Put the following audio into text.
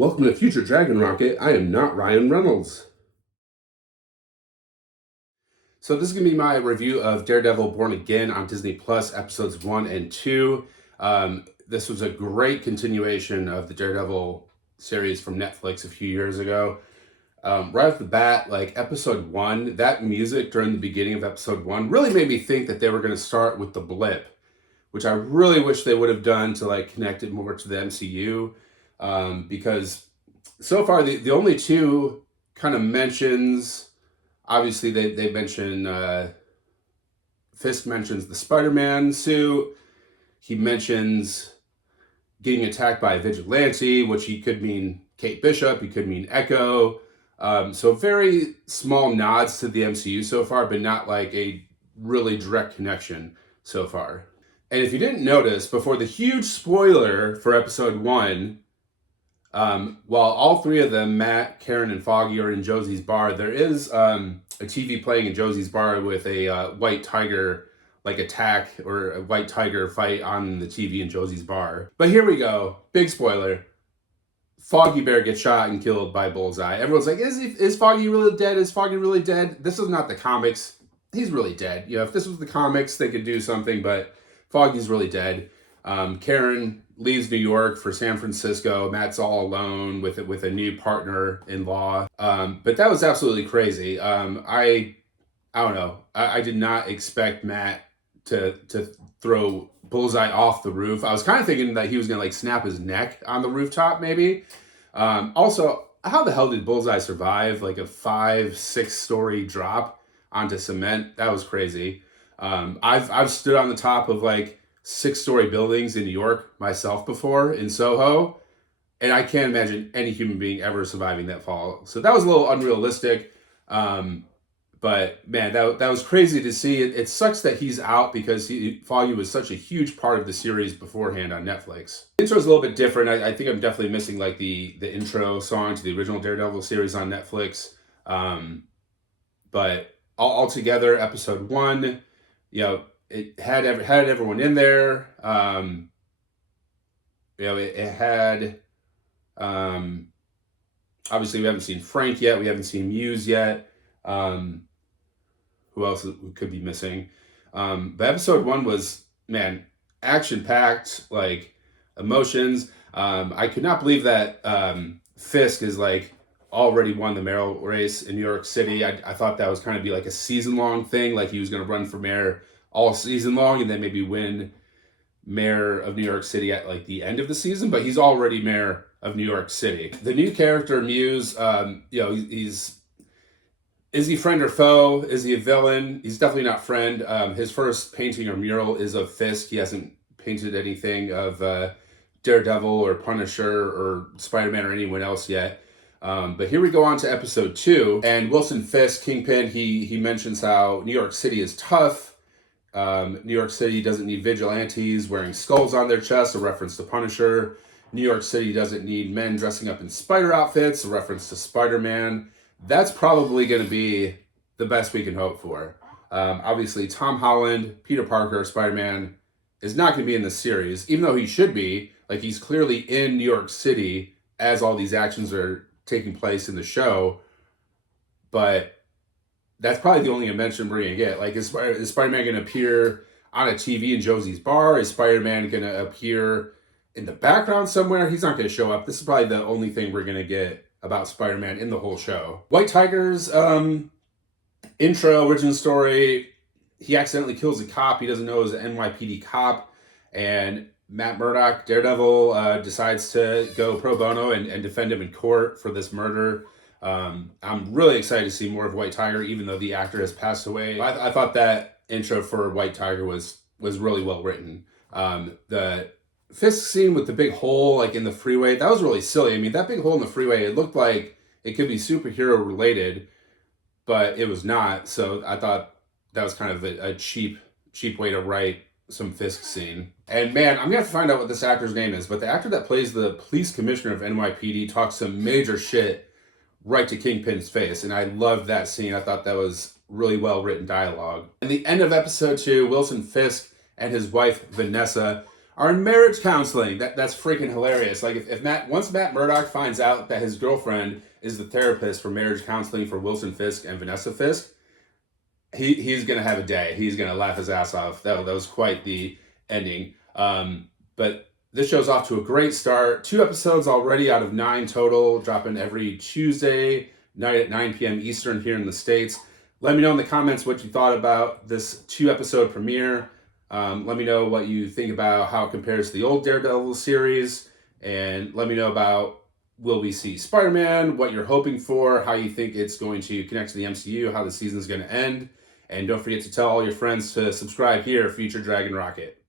Welcome to Future Dragon Rocket. I am not Ryan Reynolds. So this is going to be my review of Daredevil Born Again on Disney Plus, episodes 1 and 2. This was a great continuation of the Daredevil series from Netflix a few years ago. Right off the bat, like episode 1, that music during the beginning of episode 1 really made me think that they were going to start with the blip, which I really wish they would have done to like connect it more to the MCU. Because so far the only two kind of mentions, obviously they mention Fisk mentions the Spider-Man suit. He mentions getting attacked by a vigilante, which he could mean Kate Bishop, he could mean Echo. So very small nods to the MCU so far, but not like a really direct connection so far. And if you didn't notice, before the huge spoiler for episode 1, while all three of them, Matt, Karen, and Foggy, are in Josie's bar, there is a TV playing in Josie's bar with a white tiger like attack or a white tiger fight on the TV in Josie's bar. But here we go. Big spoiler. Foggy Bear gets shot and killed by Bullseye. Everyone's like, is Foggy really dead? Is Foggy really dead? This is not the comics. He's really dead. You know, if this was the comics, they could do something, but Foggy's really dead. Karen leaves New York for San Francisco. Matt's all alone with a new partner-in-law. But that was absolutely crazy. I don't know. I did not expect Matt to throw Bullseye off the roof. I was kind of thinking that he was gonna like snap his neck on the rooftop, maybe. Also, how the hell did Bullseye survive like a 5-6 story drop onto cement? That was crazy. I've stood on the top of like 6-story buildings in New York myself before in Soho, and I can't imagine any human being ever surviving that fall. So that was a little unrealistic. But man, that was crazy to see. It sucks that he's out because Foggy was such a huge part of the series beforehand on Netflix. The intro is a little bit different. I think I'm definitely missing like the intro song to the original Daredevil series on Netflix. But altogether, episode 1, you know, it had everyone in there. You know, it had obviously we haven't seen Frank yet. We haven't seen Muse yet. Who else could be missing? But episode 1 was, man, action-packed, like emotions. I could not believe that Fisk is like already won the mayoral race in New York City. I thought that was kind of be like a season-long thing, like he was going to run for mayor all season long and then maybe win mayor of New York City at like the end of the season, but he's already mayor of New York City. The new character, Muse, you know, is he friend or foe? Is he a villain? He's definitely not friend. His first painting or mural is of Fisk. He hasn't painted anything of Daredevil or Punisher or Spider-Man or anyone else yet. But here we go on to episode 2, and Wilson Fisk, Kingpin, he mentions how New York City is tough. New York City doesn't need vigilantes wearing skulls on their chests, a reference to Punisher. New York City doesn't need men dressing up in spider outfits, a reference to Spider-Man. That's probably going to be the best we can hope for. Obviously, Tom Holland, Peter Parker, Spider-Man is not going to be in the series, even though he should be. Like, he's clearly in New York City as all these actions are taking place in the show. But that's probably the only mention we're going to get. Like, is Spider-Man going to appear on a TV in Josie's bar? Is Spider-Man going to appear in the background somewhere? He's not going to show up. This is probably the only thing we're going to get about Spider-Man in the whole show. White Tiger's intro, origin story, he accidentally kills a cop. He doesn't know it's an NYPD cop. And Matt Murdock, Daredevil, decides to go pro bono and defend him in court for this murder. I'm really excited to see more of White Tiger, even though the actor has passed away. I thought that intro for White Tiger was really well written. The Fisk scene with the big hole like in the freeway, that was really silly. I mean, that big hole in the freeway, it looked like it could be superhero related, but it was not. So I thought that was kind of a cheap way to write some Fisk scene. And man, I'm gonna have to find out what this actor's name is, but the actor that plays the police commissioner of NYPD talks some major shit right to Kingpin's face, and I loved that scene. I thought that was really well written dialogue. In the end of episode 2, Wilson Fisk and his wife Vanessa are in marriage counseling. That's freaking hilarious. Like if once Matt Murdock finds out that his girlfriend is the therapist for marriage counseling for Wilson Fisk and Vanessa Fisk, he's gonna have a day. He's gonna laugh his ass off. That was quite the ending. But this show's off to a great start. 2 episodes already out of 9 total, dropping every Tuesday night at 9 p.m. Eastern here in the States. Let me know in the comments what you thought about this 2-episode premiere. Let me know what you think about how it compares to the old Daredevil series. And let me know about, will we see Spider-Man, what you're hoping for, how you think it's going to connect to the MCU, how the season's going to end. And don't forget to tell all your friends to subscribe here, Future Dragon Rocket.